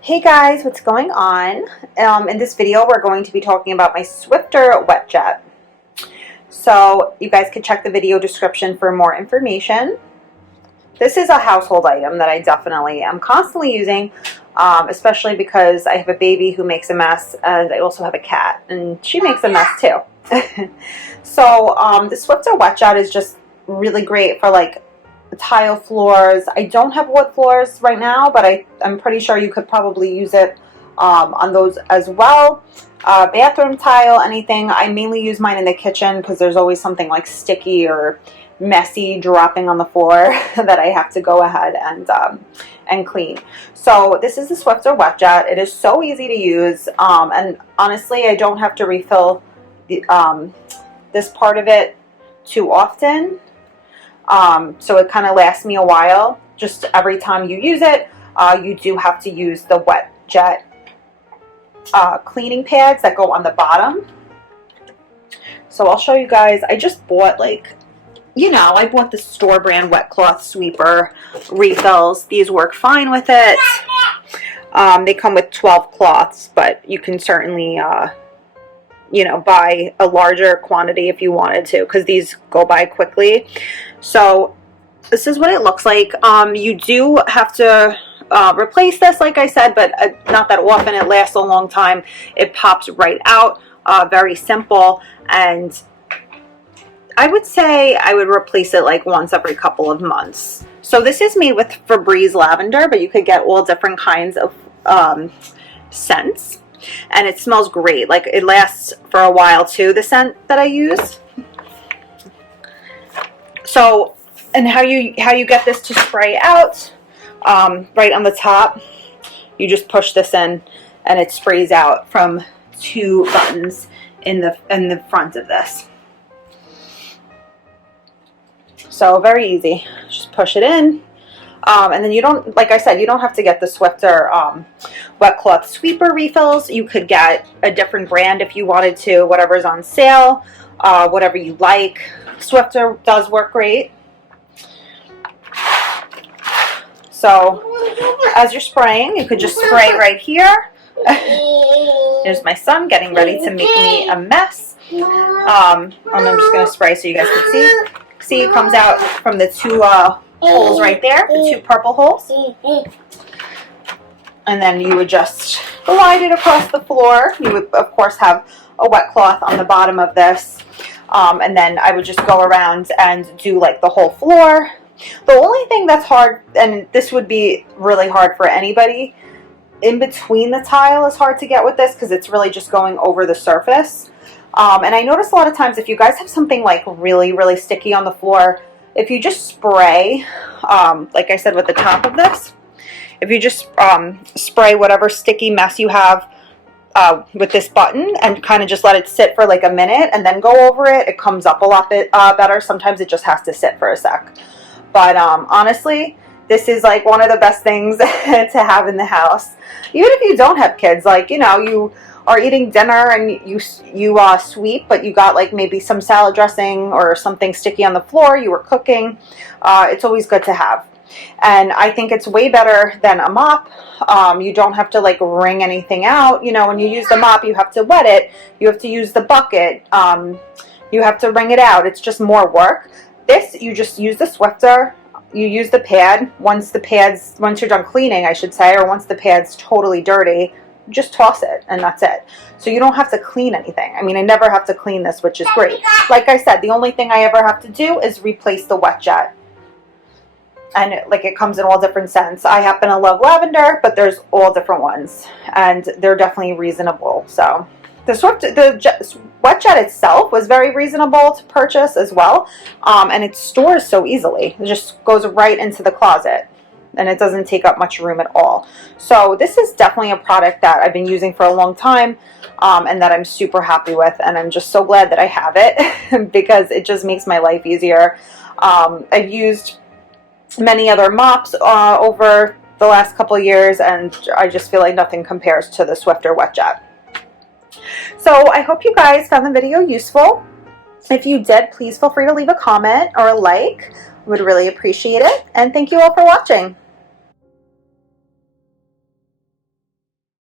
Hey guys, what's going on? In this video, we're going to be talking about my Swiffer WetJet. So you guys can check the video description for more information. This is a household item that I definitely am constantly using, especially because I have a baby who makes a mess, and I also have a cat, and she makes a mess too. So the Swiffer WetJet is just really great for like tile floors. I don't have wood floors right now, but I'm pretty sure you could probably use it on those as well. Bathroom tile, anything. I mainly use mine in the kitchen because there's always something like sticky or messy dropping on the floor that I have to go ahead and clean. So this is the Swiffer WetJet. It is so easy to use, and honestly, I don't have to refill this part of it too often. So it kind of lasts me a while. Just every time you use it, you do have to use the WetJet cleaning pads that go on the bottom. So I'll show you guys. I just bought I bought the store brand wet cloth sweeper refills. These work fine with it. They come with 12 cloths, but you can certainly buy a larger quantity if you wanted to, because these go by quickly. So this is what it looks like. You do have to replace this, like I said, but not that often. It lasts a long time. It pops right out. Very simple, and I would say I would replace it like once every couple of months. So this is made with Febreze lavender, but you could get all different kinds of scents. And it smells great. Like, it lasts for a while too, the scent that I use. So, and how you get this to spray out, right on the top, you just push this in and it sprays out from 2 buttons in the front of this. So very easy. Just push it in. And then you don't, like I said, you don't have to get the Swiffer wet cloth sweeper refills. You could get a different brand if you wanted to, whatever's on sale, whatever you like. Swiffer does work great. So as you're spraying, you could just spray right here. There's my son getting ready to make me a mess. And I'm just going to spray so you guys can see. See, it comes out from the 2 holes right there, the 2 purple holes. And then you would just glide it across the floor. You would, of course, have a wet cloth on the bottom of this. And then I would just go around and do like the whole floor. The only thing that's hard, and this would be really hard for anybody, in between the tile is hard to get with this because it's really just going over the surface. And I notice a lot of times if you guys have something like really, really sticky on the floor, if you just spray, like I said with the top of this, if you just spray whatever sticky mess you have with this button and kind of just let it sit for like a minute and then go over it, it comes up a lot better. Sometimes it just has to sit for a sec. But honestly, this is like one of the best things to have in the house. Even if you don't have kids, like, you are eating dinner and you sweep, but you got like maybe some salad dressing or something sticky on the floor, you were cooking, it's always good to have. And I think it's way better than a mop. You don't have to like wring anything out. When you use the mop, you have to wet it, you have to use the bucket, you have to wring it out. It's just more work. This, you just use the Swiffer, you use the pad. Once you're done cleaning, I should say, or once the pad's totally dirty, just toss it and that's it. So you don't have to clean anything. I mean, I never have to clean this, which is great. Like I said, the only thing I ever have to do is replace the WetJet. And it comes in all different scents. I happen to love lavender, but there's all different ones, and they're definitely reasonable. So the WetJet itself was very reasonable to purchase as well, and it stores so easily. It just goes right into the closet, and it doesn't take up much room at all. So this is definitely a product that I've been using for a long time, and that I'm super happy with, and I'm just so glad that I have it because it just makes my life easier. I've used many other mops over the last couple of years, and I just feel like nothing compares to the Swiffer WetJet. So I hope you guys found the video useful. If you did, please feel free to leave a comment or a like. I would really appreciate it. And thank you all for watching.